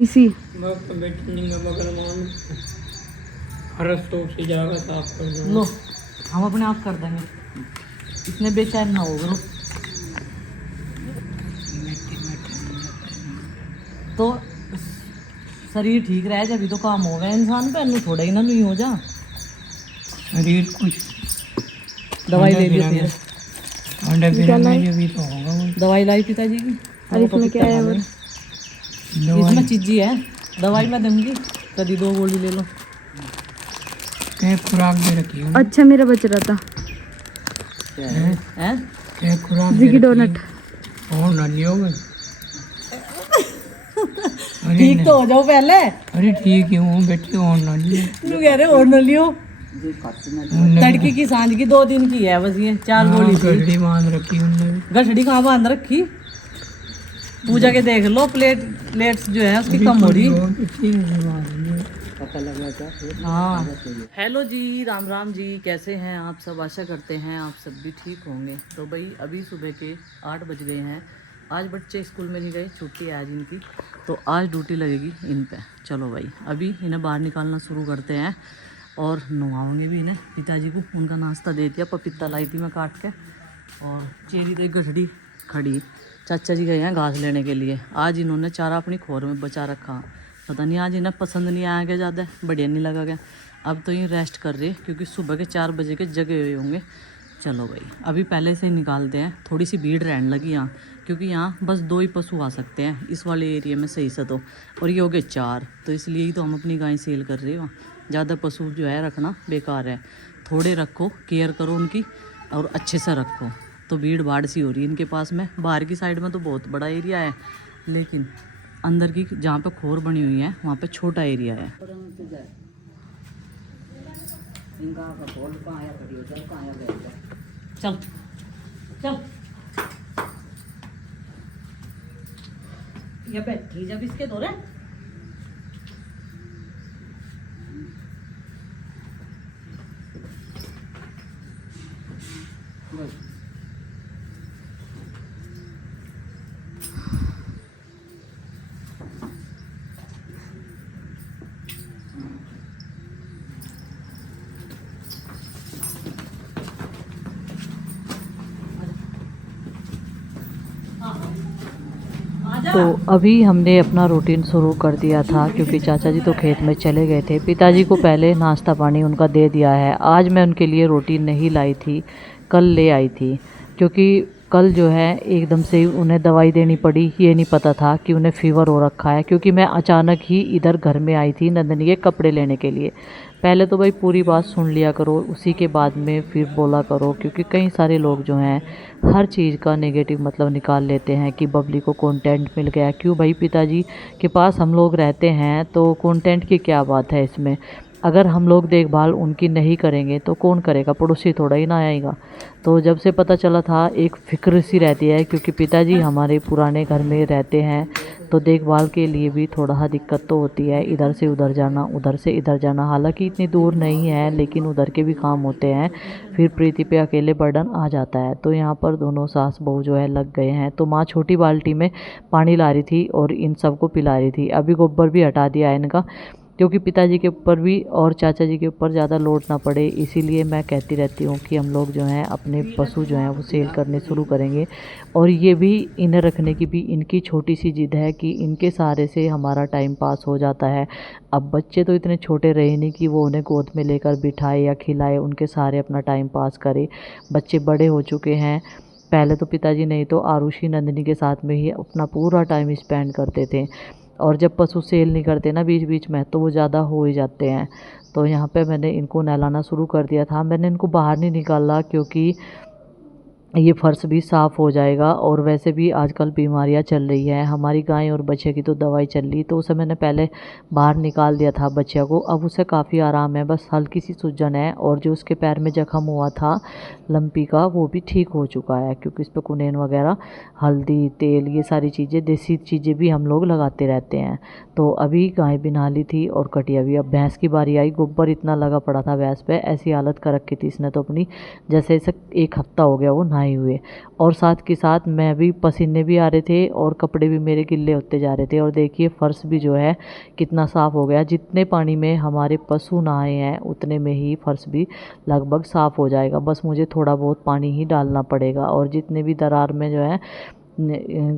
इसी वक्त बैठने का बगल मान हरस तो से जाएगा साफ कर दो। लो हम अपने आप कर देंगे, इतने बेचैन ना हो करो। तो शरीर ठीक रहे जब भी तो काम हो गया इंसान पे, अन्नू थोड़ा ही ना नहीं हो जा। शरीर कुछ दवाई ले ली फिर, ठंडा पीने में भी तो होगा वो। दवाई लाई पिताजी की। और इसमें क्या है? और इसमें चीजी है, दवाई मैं दूंगी, कभी 2 गोली ले लो। क्या खुराक दे रखी है? अच्छा मेरा बच रहा था हैं क्या खुराक दे जिगी रखी डोनट। है? और ना लियो मैं। अरे ठीक तो हो जाओ पहले। अरे ठीक है वो बैठी और ना लियो। तू कह रहे और न लियो, तड़की की सांझ की 2 दिन की है बस, ये 4 गोली थी। गठड़ी बांध रखी उनने। गठड़ी कहाँ बांध रखी? पूजा के देख लो, प्लेट्स जो है उसकी कम हो रही। और किसी ने बांध लिया। हाँ हेलो जी, राम राम जी, कैसे हैं आप सब? आशा करते हैं आप सब भी ठीक होंगे। तो भाई अभी सुबह के 8 बज गए हैं। आज बच्चे स्कूल में नहीं गए, छुट्टी है आज इनकी, तो आज ड्यूटी लगेगी इन पे। चलो भाई अभी इन्हें बाहर निकालना शुरू करते हैं और नहवाएंगे भी इन्हें। पिताजी को उनका नाश्ता दे दिया, पपीता लाई थी मैं काट के, और चेरी तो एक गठड़ी खड़ी। चाचा जी गए हैं घास लेने के लिए। आज इन्होंने चारा अपनी खोर में बचा रखा, पता नहीं आज इन्हें पसंद नहीं आया क्या, ज़्यादा बढ़िया नहीं लगा क्या। अब तो ये रेस्ट कर रहे क्योंकि सुबह के 4 बजे के जगे हुए होंगे। चलो भाई अभी पहले से ही निकालते हैं। थोड़ी सी भीड़ रहने लगी यहाँ, क्योंकि यहाँ बस 2 ही पशु आ सकते हैं इस वाले एरिया में सही से तो, और ये हो गए 4, तो इसलिए ही तो हम अपनी गाय सेल कर रहे हो। ज़्यादा पशु जो है रखना बेकार है, थोड़े रखो, केयर करो उनकी और अच्छे से रखो। तो भीड़ भाड़ सी हो रही है इनके पास में। बाहर की साइड में तो बहुत बड़ा एरिया है, लेकिन अंदर की जहाँ पे खोर बनी हुई है वहाँ पे छोटा एरिया है। चल चल ये बैठी जब इसके दो रे। तो अभी हमने अपना रूटीन शुरू कर दिया था, क्योंकि चाचा जी तो खेत में चले गए थे। पिताजी को पहले नाश्ता पानी उनका दे दिया है। आज मैं उनके लिए रोटी नहीं लाई थी, कल ले आई थी, क्योंकि कल जो है एकदम से उन्हें दवाई देनी पड़ी। ये नहीं पता था कि उन्हें फीवर हो रखा है, क्योंकि मैं अचानक ही इधर घर में आई थी नंदनी के कपड़े लेने के लिए। पहले तो भाई पूरी बात सुन लिया करो, उसी के बाद में फिर बोला करो, क्योंकि कई सारे लोग जो हैं हर चीज़ का नेगेटिव मतलब निकाल लेते हैं कि बबली को कंटेंट मिल गया। क्यों भाई, पिताजी के पास हम लोग रहते हैं तो कंटेंट की क्या बात है इसमें? अगर हम लोग देखभाल उनकी नहीं करेंगे तो कौन करेगा? पड़ोसी थोड़ा ही ना आएगा। तो जब से पता चला था एक फ़िक्र सी रहती है, क्योंकि पिताजी हमारे पुराने घर में रहते हैं, तो देखभाल के लिए भी थोड़ा दिक्कत तो होती है, इधर से उधर जाना, उधर से इधर जाना। हालांकि इतनी दूर नहीं है, लेकिन उधर के भी काम होते हैं, फिर प्रीति पे अकेले बर्डन आ जाता है। तो यहाँ पर दोनों सास बहू जो है लग गए हैं। तो माँ छोटी बाल्टी में पानी ला रही थी और इन सबको पिला रही थी। अभी गोबर भी हटा दिया है इनका, क्योंकि पिताजी के ऊपर भी और चाचा जी के ऊपर ज़्यादा लोड ना पड़े। इसीलिए मैं कहती रहती हूँ कि हम लोग जो हैं अपने पशु जो हैं वो सेल करने शुरू करेंगे। और ये भी इन्हें रखने की भी इनकी छोटी सी जिद है कि इनके सहारे से हमारा टाइम पास हो जाता है। अब बच्चे तो इतने छोटे रहे नहीं कि वो उन्हें गोद में लेकर बिठाए या खिलाए, उनके सहारे अपना टाइम पास करे। बच्चे बड़े हो चुके हैं। पहले तो पिताजी नहीं तो आरुषि नंदिनी के साथ में ही अपना पूरा टाइम स्पेंड करते थे, और जब पशु सेल नहीं करते ना बीच बीच में, तो वो ज़्यादा हो ही जाते हैं। तो यहाँ पे मैंने इनको नहलाना शुरू कर दिया था। मैंने इनको बाहर नहीं निकाला, क्योंकि ये फर्श भी साफ़ हो जाएगा, और वैसे भी आजकल बीमारियां चल रही है। हमारी गाय और बच्चे की तो दवाई चल रही, तो उसे मैंने पहले बाहर निकाल दिया था बच्चे को। अब उसे काफ़ी आराम है, बस हल्की सी सूजन है, और जो उसके पैर में जख्म हुआ था लंपी का, वो भी ठीक हो चुका है, क्योंकि इस पर कुनेन वगैरह, हल्दी, तेल, ये सारी चीज़ें, देसी चीज़ें भी हम लोग लगाते रहते हैं। तो अभी गाय भी नहा ली थी और कटिया भी। अब भैंस की बारी आई। गोबर इतना लगा पड़ा था भैंस पे, ऐसी हालत कर रखी थी इसने तो अपनी, जैसे इसे 1 हफ्ता हो गया वो नहाए हुए, और साथ के साथ मैं भी, पसीने भी आ रहे थे और कपड़े भी मेरे गिल्ले होते जा रहे थे। और देखिए फ़र्श भी जो है कितना साफ़ हो गया। जितने पानी में हमारे पशु नहाए हैं उतने में ही फ़र्श भी लगभग साफ़ हो जाएगा। बस मुझे थोड़ा बहुत पानी ही डालना पड़ेगा और जितने भी दरार में जो है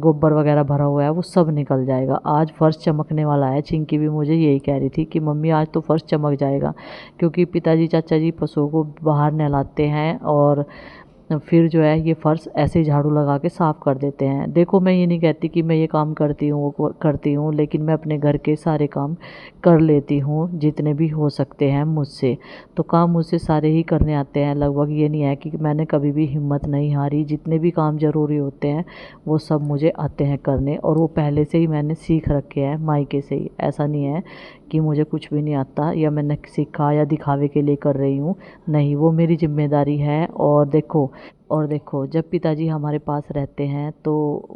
गोबर वगैरह भरा हुआ है वो सब निकल जाएगा। आज फ़र्श चमकने वाला है। चिंकी भी मुझे यही कह रही थी कि मम्मी आज तो फ़र्श चमक जाएगा, क्योंकि पिताजी चाचा जी पशुओं को बाहर नहलाते हैं और फिर जो है ये फ़र्श ऐसे ही झाड़ू लगा के साफ़ कर देते हैं। देखो, मैं ये नहीं कहती कि मैं ये काम करती हूँ वो करती हूँ, लेकिन मैं अपने घर के सारे काम कर लेती हूँ जितने भी हो सकते हैं मुझसे। तो काम मुझसे सारे ही करने आते हैं लगभग। ये नहीं है कि मैंने कभी भी हिम्मत नहीं हारी। जितने भी काम ज़रूरी होते हैं वो सब मुझे आते हैं करने, और वो पहले से ही मैंने सीख रखे हैं मायके से ही। ऐसा नहीं है कि मुझे कुछ भी नहीं आता या मैंने सीखा या दिखावे के लिए कर रही हूँ, नहीं, वो मेरी जिम्मेदारी है। और देखो जब पिताजी हमारे पास रहते हैं तो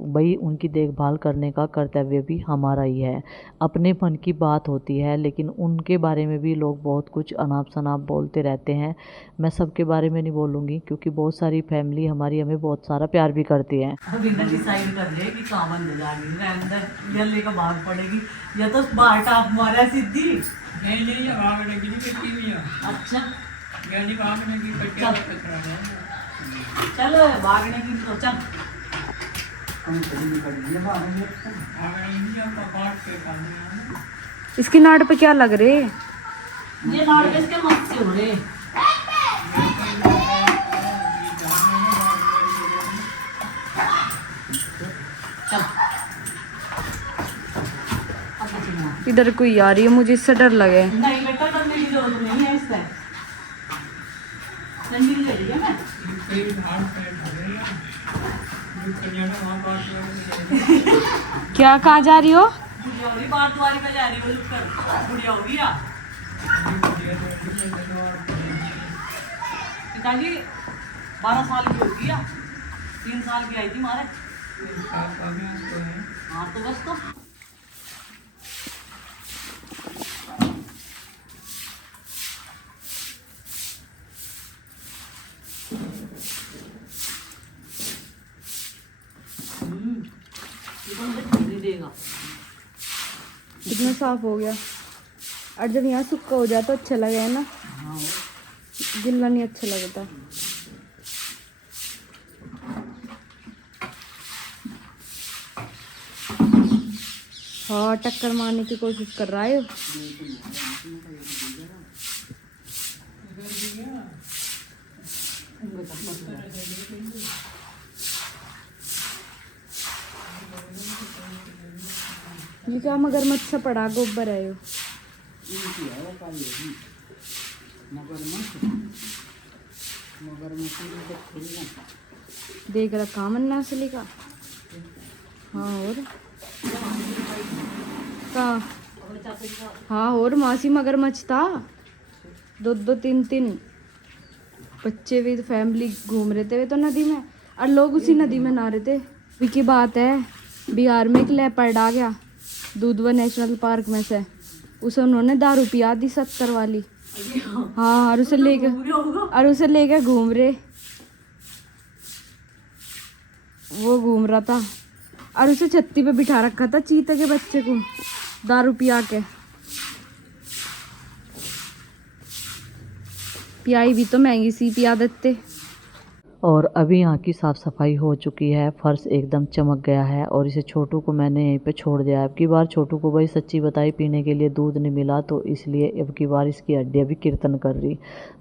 भाई उनकी देखभाल करने का कर्तव्य भी हमारा ही है। अपनेपन की बात होती है, लेकिन उनके बारे में भी लोग बहुत कुछ अनाप शनाप बोलते रहते हैं। मैं सबके बारे में नहीं बोलूँगी, क्योंकि बहुत सारी फैमिली हमारी हमें बहुत सारा प्यार भी करती है। अभी ना डिसाइड कर ले कि कहाँ बंद जाएगी, मैं अंदर या लेकर भाग पड़ेगी या तो बाहर टाप मारा सीधी। नहीं नहीं, ये भागने की नहीं कटी हुई है। अच्छा यानी भागने की कटिया का खतरा है। चल भागने की तो चल। भागने की आपका काट के खाना। इसकी नाड़ पे क्या लग रहे? ये लाड़ के इसके मत से हो रहे। चल अब देखना। इधर कोई आ रही है, मुझे इससे डर लगे। नहीं बेटा, करने की जरूरत नहीं है इससे। जंजीर ले लिया मैं। कई भाग पे भरे हैं। ये कन्या ना वहाँ पास में। क्या कहाँ जा रही हो? बुढ़िया होगी, बार द्वारी पे जा रही हो, लुक कर बुढ़िया होगी या पिताजी 12 साल की होगी या 3 साल की आई थी हमारे। हाँ तो बस तो नहीं देगा। कितना साफ हो गया। और जब यहाँ सूखा हो जाए तो अच्छा लगेगा ना, हाँ गिल्ला नहीं अच्छा लगता। हाँ, टक्कर मारने की कोशिश कर रहा है। ये क्या मगरमच्छ सा पड़ा गोबर है यो। देख रखा मन्ना असली का। हाँ और का, हाँ और मासी मगरमच्छ था। 2-2 3-3 बच्चे भी, फैमिली घूम रहे थे वे तो नदी में, और लोग उसी नदी में नहा रहे थे। अभी की बात है, बिहार में एक लेपर्ड आ गया दूधवा नेशनल पार्क में से। उसे उन्होंने दारू पिया दी 70 वाली। हाँ, और उसे लेके घूम रहे। वो घूम रहा था और उसे छत्ती पे बिठा रखा था चीते के बच्चे को दारू पिया के। पियाई भी तो महंगी सी पिया देते। और अभी यहाँ की साफ़ सफाई हो चुकी है, फ़र्श एकदम चमक गया है। और इसे छोटू को मैंने यहीं पे छोड़ दिया है। अब की बार छोटू को भाई सच्ची बताई पीने के लिए दूध नहीं मिला, तो इसलिए अब की बार इसकी हड्डियाँ भी कीर्तन कर रही,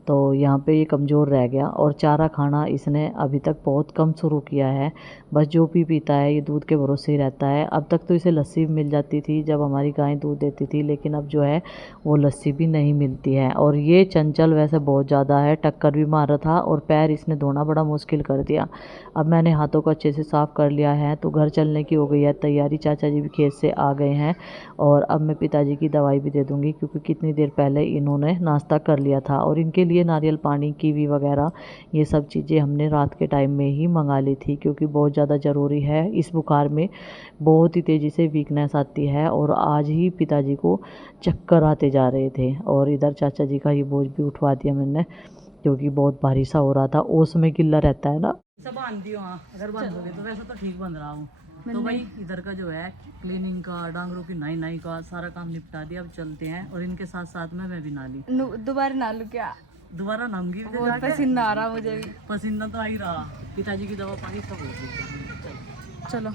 तो यहाँ पे ये कमज़ोर रह गया। और चारा खाना इसने अभी तक बहुत कम शुरू किया है, बस जो भी पीता है ये दूध के भरोसे ही रहता है। अब तक तो इसे लस्सी भी मिल जाती थी जब हमारी गाय दूध देती थी, लेकिन अब जो है वो लस्सी भी नहीं मिलती है। और ये चंचल वैसे बहुत ज़्यादा है, टक्कर भी मार रहा था और पैर इसने धोना बड़ा मुश्किल कर दिया। अब मैंने हाथों को अच्छे से साफ़ कर लिया है, तो घर चलने की हो गई है तैयारी। चाचा जी भी खेत से आ गए हैं और अब मैं पिताजी की दवाई भी दे दूँगी, क्योंकि कितनी देर पहले इन्होंने नाश्ता कर लिया था। और इनके लिए नारियल पानी, कीवी वगैरह ये सब चीज़ें हमने रात के टाइम में ही मंगा ली थी, क्योंकि बहुत ज़्यादा ज़रूरी है। इस बुखार में बहुत ही तेज़ी से वीकनेस आती है और आज ही पिताजी को चक्कर आते जा रहे थे। और इधर चाचा जी का ये बोझ भी उठवा दिया मैंने, क्योंकि बहुत भारी सा हो रहा था। ओस में गिल्ला रहता है ना। सब बांध दियो। हाँ अगर बंद हो गए तो वैसे तो ठीक बंद रहा हूँ। तो भाई इधर का जो है क्लीनिंग का, डांगरों की नाई का सारा काम निपटा दिया। अब चलते हैं और इनके साथ साथ में मैं भी नाली दोबारा ना लू क्या? दोबारा नहाऊंगी। बहुत पसीना आ रहा मुझे भी। पसीना तो आ ही रहा। पिताजी की दवा पानी सब हो गई। चलो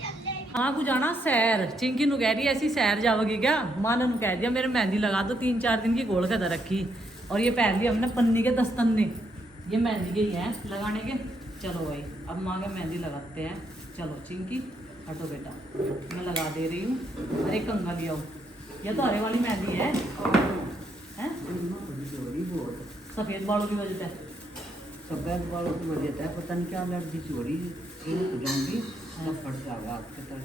हाँ को जाना सैर। चिंकी नु कह रही है ऐसी सैर जाओगी क्या? माँ ने कह दिया मेरे मेहंदी लगा दो, 3-4 दिन की गोल के दर रखी और ये पहन लिया हमने पन्नी के 10 तन्ने। ये मेहंदी के ही हैं लगाने के। चलो भाई अब माँ के मेहंदी लगाते हैं। चलो चिंकी हटो बेटा, मैं लगा दे रही हूँ। अरे कंगा लिया हो, ये तो हरे वाली मेहंदी है। हैं? सफेद बालों की वजह से। सफेद बालों की वजह से पता नहीं क्या एलर्जी सी हो रही है, जाऊंगी तब फट जाएगा आपके तरफ।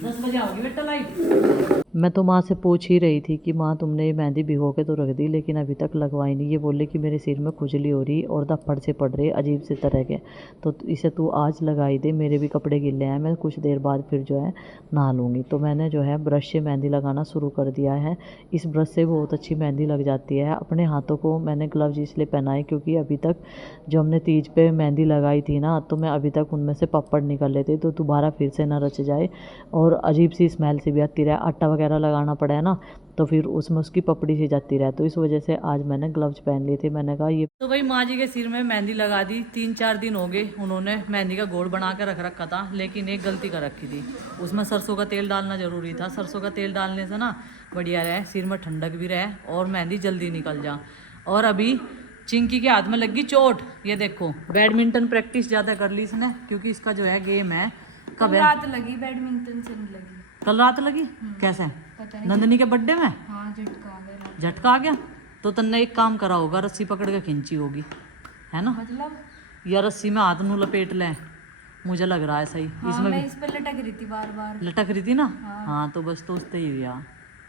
10 बजे आओगी बेटा लाइट। मैं तो माँ से पूछ ही रही थी कि माँ तुमने ये मेहंदी भिगो के तो रख दी लेकिन अभी तक लगवाई नहीं। ये बोले कि मेरे सिर में खुजली हो रही और धप्पड़ से पड़ रही अजीब से तरह के, तो इसे तू आज लगाई दे। मेरे भी कपड़े गिले हैं, मैं कुछ देर बाद फिर जो है नहा लूँगी। तो मैंने जो है ब्रश से मेहंदी लगाना शुरू कर दिया है। इस ब्रश से बहुत अच्छी मेहंदी लग जाती है। अपने हाथों को मैंने ग्लव्स इसलिए पहनाए क्योंकि अभी तक जो हमने तीज पे मेहंदी लगाई थी ना, तो मैं अभी तक उनमें से पपड़ निकल लेते तो दोबारा फिर से ना रच जाए और अजीब सी स्मेल से भी आती रहे। आटा वगैरह लगाना पड़ा है ना तो फिर उसमें उसकी पपड़ी सी जाती रहे, तो इस वजह से आज मैंने ग्लव्स पहन लिए थे। मैंने कहा ये तो भाई माँ जी के सिर में मेहंदी लगा दी। 3-4 दिन हो गए उन्होंने मेहंदी का गोड़ बना के रख रखा था, लेकिन एक गलती कर रखी थी। उसमें सरसों का तेल डालना जरूरी था। सरसों का तेल डालने से ना बढ़िया रहे, सिर में ठंडक भी रहे और मेहंदी जल्दी निकल जा। और अभी चिंकी के हाथ में लगी चोट। ये देखो बैडमिंटन प्रैक्टिस ज़्यादा कर ली इसने क्योंकि इसका जो है गेम है। कब है? रात लगी, बैडमिंटन से नहीं लगी। कल रात लगी। कैसे? पता नहीं। नंदनी के बर्थडे में हाँ झटका आ गया रात। झटका आ गया तो तन्ने एक काम करा होगा, रस्सी पकड़ के खींची होगी, है ना? मतलब या रस्सी में हाथ नू लपेट लें, मुझे लग रहा है सही। हाँ, इसमें मैं भी इस पर लटक रही थी बार बार। लटक रही थी ना। हाँ तो बस तो उससे ही हुआ।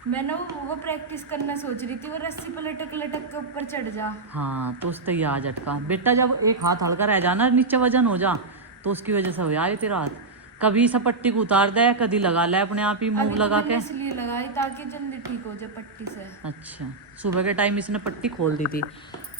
मैंने वो प्रैक्टिस करना सोच रही थी, वो रस्सी पर लटक लटक के ऊपर चढ़ जा। हाँ तो उससे ही आ झटका। बेटा जब एक हाथ हल्का रह जाना, नीचे वजन हो जा, तो उसकी वजह से हो यार तेरा हाथ। कभी सा पट्टी को उतार दे, कभी लगा ले अपने आप ही मुंह लगा के। इसलिए लगाई ताकि जल्दी ठीक हो जाए पट्टी से। अच्छा सुबह के टाइम इसने पट्टी खोल दी थी।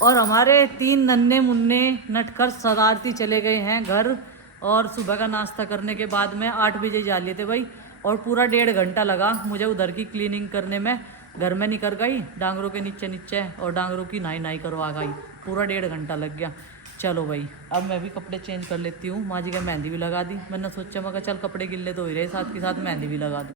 और हमारे 3 नन्हे मुन्ने नटकर शरारती चले गए हैं घर। और सुबह का नाश्ता करने के बाद में 8 बजे जा लिए थे भाई। और पूरा 1.5 घंटा लगा मुझे उधर की क्लीनिंग करने में। घर में नहीं कर गई, डांगरों के नीचे और डांगरों की नाई करवा गई। पूरा 1.5 घंटा लग गया। चलो भाई अब मैं भी कपड़े चेंज कर लेती हूँ। माँ जी का मेहंदी भी लगा दी। मैंने सोचा मगर चल कपड़े गिल्ले तो हो रहे, साथ के साथ मेहंदी भी लगा दूँ।